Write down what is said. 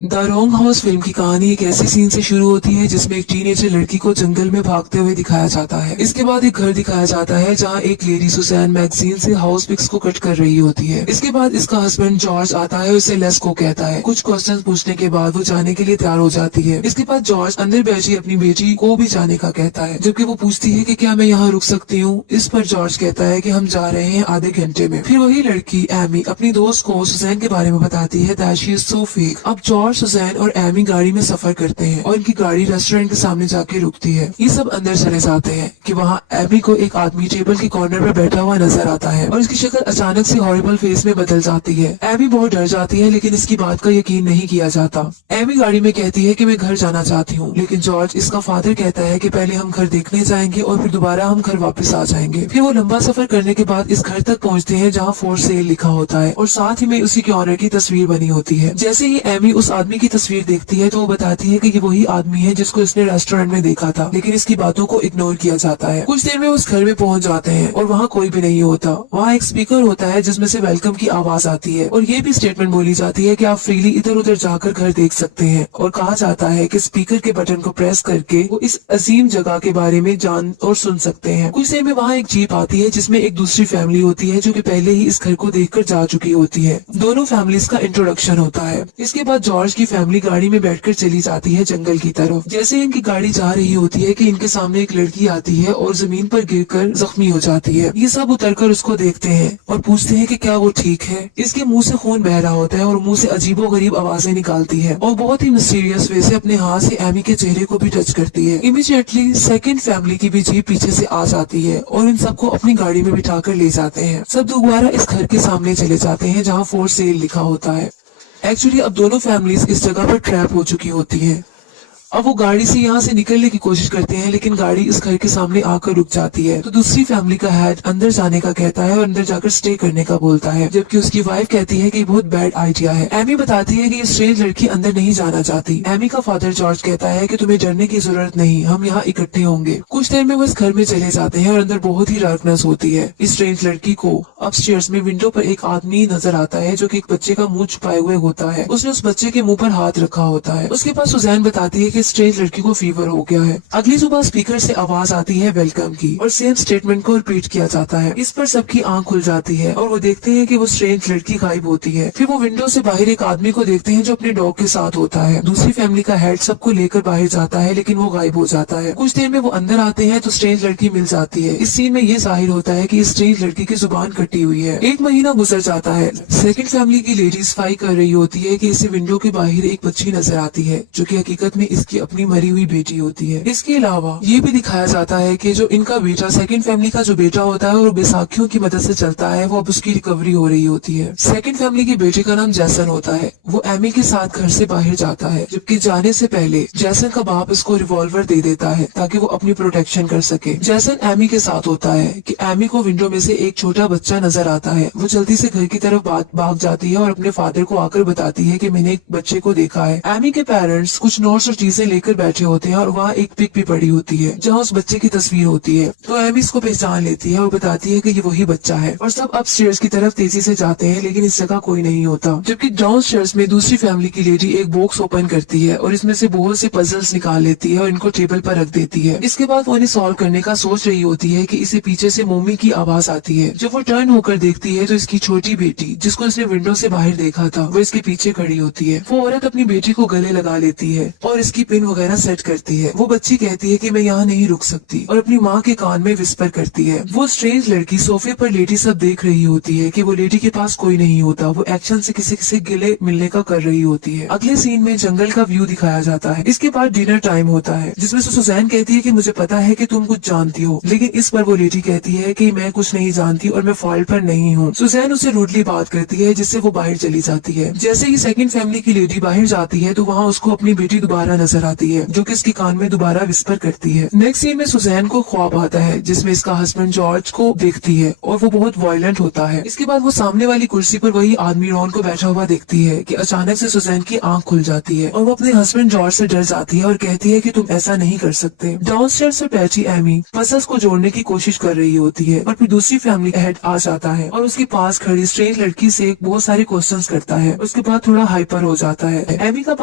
The wrong house film की कहानी एक ऐसे सीन से शुरू होती है जिसमें एक टीनेजर लड़की को जंगल में भागते हुए दिखाया जाता है। इसके बाद एक घर दिखाया जाता है जहां एक लेडी सुसैन मैगजीन से हाउस पिक्स को कट कर रही होती है। इसके बाद इसका हस्बैंड जॉर्ज आता है और उसे लेस को कहता है। कुछ क्वेश्चन पूछने के बाद वो जाने के लिए तैयार हो जाती है। इसके बाद जॉर्ज अंदर बैठी अपनी बेटी को भी जाने का कहता है, जबकि वो पूछती है कि क्या मैं यहाँ रुक सकती हूँ। इस पर जॉर्ज कहता है कि हम जा रहे हैं आधे घंटे में। फिर वही लड़की एमी अपनी दोस्त को सुसैन के बारे में बताती है that she is so fake. अब जॉर्ज, सुसैन और एमी गाड़ी में सफर करते हैं और इनकी गाड़ी रेस्टोरेंट के सामने जाके रुकती है। ये सब अंदर चले जाते हैं कि वहाँ एमी को एक आदमी टेबल के कॉर्नर पर बैठा हुआ नजर आता है और इसकी शक्ल अचानक से हॉरिबल फेस में बदल जाती है। एमी बहुत डर जाती है, लेकिन इसकी बात का यकीन नहीं किया जाता। एमी गाड़ी में कहती है कि मैं घर जाना चाहती हूँ, लेकिन जॉर्ज, इसका फादर, कहता है कि पहले हम घर देखने जाएंगे और फिर दोबारा हम घर वापस आ जाएंगे। फिर वो लंबा सफर करने के बाद इस घर तक पहुँचते हैं जहाँ फॉर सेल लिखा होता है और साथ ही में उसी के ऑनर की तस्वीर बनी होती है। जैसे ही एमी उस आदमी की तस्वीर देखती है तो वो बताती है कि ये वही आदमी है जिसको इसने रेस्टोरेंट में देखा था, लेकिन इसकी बातों को इग्नोर किया जाता है। कुछ देर में उस घर में पहुंच जाते हैं और वहाँ कोई भी नहीं होता। वहाँ एक स्पीकर होता है जिसमें से वेलकम की आवाज आती है और ये भी स्टेटमेंट बोली जाती है कि आप फ्रीली इधर उधर जाकर घर देख सकते हैं, और कहा जाता है कि स्पीकर के बटन को प्रेस करके वो इस अजीम जगह के बारे में जान और सुन सकते हैं। कुछ देर में वहाँ एक जीप आती है जिसमें एक दूसरी फैमिली होती है जो कि पहले ही इस घर को देखकर जा चुकी होती है। दोनों फैमिलीज का इंट्रोडक्शन होता है। इसके बाद जॉर्ज की फैमिली गाड़ी में बैठकर चली जाती है जंगल की तरफ। जैसे इनकी गाड़ी जा रही होती है कि इनके सामने एक लड़की आती है और जमीन पर गिरकर जख्मी हो जाती है। ये सब उतरकर उसको देखते हैं और पूछते हैं कि क्या वो ठीक है। इसके मुंह से खून बह रहा होता है और मुंह से अजीबोगरीब आवाजें निकालती है और बहुत ही मिस्टीरियस वे से अपने हाथ से एमी के चेहरे को भी टच करती है। इमीडिएटली सेकंड फैमिली की भी जीप पीछे से आ जाती है और इन सबको अपनी गाड़ी में बिठाकर ले जाते हैं। सब दोबारा इस घर के सामने चले जाते हैं जहाँ फॉर सेल लिखा होता है। एक्चुअली अब दोनों फैमिलीज इस जगह पर ट्रैप हो चुकी होती हैं। अब वो गाड़ी से यहाँ से निकलने की कोशिश करते हैं, लेकिन गाड़ी इस घर के सामने आकर रुक जाती है। तो दूसरी फैमिली का हेड अंदर जाने का कहता है और अंदर जाकर स्टे करने का बोलता है, जबकि उसकी वाइफ कहती है कि बहुत बैड आइडिया है। एमी बताती है कि ये स्ट्रेंज लड़की अंदर नहीं जाना चाहती। एमी का फादर जॉर्ज कहता है कि तुम्हें डरने की जरूरत नहीं, हम यहाँ इकट्ठे होंगे। कुछ देर में वो इस घर में चले जाते हैं और अंदर बहुत ही डार्कनेस होती है। इस स्ट्रेंज लड़की को अपस्टेयर्स में विंडो पर एक आदमी नजर आता है जो कि एक बच्चे का मुंह छुपाए हुए होता है। उसने उस बच्चे के मुंह पर हाथ रखा होता है। उसके पास सुजैन बताती है कि स्ट्रेंज लड़की को फीवर हो गया है। अगली सुबह स्पीकर से आवाज आती है वेलकम की और सेम स्टेटमेंट को रिपीट किया जाता है। इस पर सबकी आंख खुल जाती है और वो देखते हैं कि वो स्ट्रेंज लड़की गायब होती है। फिर वो विंडो से बाहर एक आदमी को देखते हैं जो अपने डॉग के साथ होता है। दूसरी फैमिली का हेड सबको लेकर बाहर जाता है, लेकिन वो गायब हो जाता है। कुछ देर में वो अंदर आते हैं तो स्ट्रेंज लड़की मिल जाती है। इस सीन में ये जाहिर होता है कि इस स्ट्रेंज लड़की की जुबान कटी हुई है। एक महीना गुजर जाता है। सेकंड फैमिली की लेडीज फाइट कर रही होती है कि इसे विंडो के बाहर एक बच्ची नजर आती है जो कि हकीकत में इसकी अपनी मरी हुई बेटी होती है। इसके अलावा ये भी दिखाया जाता है कि जो इनका बेटा, सेकंड फैमिली का जो बेटा होता है और बैसाखियों की मदद से चलता है, वो अब उसकी रिकवरी हो रही होती है। सेकंड फैमिली के बेटे का नाम जैसन होता है। वो एमी के साथ घर से बाहर जाता है, जबकि जाने से पहले जैसन का बाप इसको रिवॉल्वर दे देता है ताकि वो अपनी प्रोटेक्शन कर सके। जैसन एमी के साथ होता है कि एमी को विंडो में से एक छोटा बच्चा नजर आता है। वो जल्दी से घर की तरफ भाग जाती है और अपने फादर को आकर बताती है कि मैंने एक बच्चे को देखा है। एमी के पेरेंट्स कुछ नोट्स और चीजें लेकर बैठे होते हैं और वहाँ एक पिक भी पड़ी होती है जहाँ उस बच्चे की तस्वीर होती है। तो एमी इसको पहचान लेती है और बताती है कि ये वही बच्चा है और सब अपस्टेयर्स की तरफ तेजी से जाते हैं, लेकिन इस जगह कोई नहीं होता। जबकि डाउनस्टेयर्स में दूसरी फैमिली की लेडी एक बॉक्स ओपन करती है और इसमें से बहुत से पजल्स निकाल लेती है और इनको टेबल पर रख देती है। इसके बाद वो इन्हें सॉल्व करने का सोच रही होती है कि इसे पीछे से मम्मी की आवाज आती है। जब वो टर्न होकर देखती है तो इसकी छोटी बेटी, जिसको इसने विंडो से बाहर देखा था, वो इसके पीछे खड़ी होती है। वो औरत अपनी बेटी को गले लगा लेती है और इसकी पिन वगैरह सेट करती है। वो बच्ची कहती है कि मैं यहाँ नहीं रुक सकती और अपनी माँ के कान में विस्पर करती है। वो स्ट्रेंज लड़की सोफे पर लेटी सब देख रही होती है कि वो लेडी के पास कोई नहीं होता। वो एक्शन से किसी से गिले मिलने का कर रही होती है। अगले सीन में जंगल का व्यू दिखाया जाता है। इसके बाद डिनर टाइम होता है जिसमें से सुजैन कहती है कि मुझे पता है कि तुम कुछ जानती हो, लेकिन इस पर वो लेडी कहती है कि मैं कुछ नहीं जानती और मैं फॉल्ट पर नहीं हूँ। सुजैन उससे रूडली बात करती है जिससे वो बाहर चली जाती है। जैसे ही सेकंड फैमिली की लेडी बाहर जाती है तो वहाँ उसको अपनी बेटी दोबारा नजर आती है जो कि इसके कान में दोबारा विस्पर करती है। नेक्स्ट सीन में सुजैन को ख्वाब आता है जिसमें इसका हस्बैंड जॉर्ज को देखती है और वो बहुत वायलेंट होता है। इसके बाद वो सामने वाली कुर्सी पर वही आदमी रॉन को बैठा हुआ देखती है कि अचानक से सुजैन की आंख खुल जाती है और वो अपने हस्बैंड जॉर्ज से डर जाती है और कहती है कि तुम ऐसा नहीं कर सकते। डाउनस्टेयर्स से बैठी एमी पजल्स को जोड़ने की कोशिश कर रही होती है और फिर दूसरी फैमिली का हेड आ जाता है और उसके पास खड़ी स्ट्रेंज लड़की से बहुत सारे क्वेश्चंस करता है। उसके बाद थोड़ा हाइपर हो जाता है। एमी का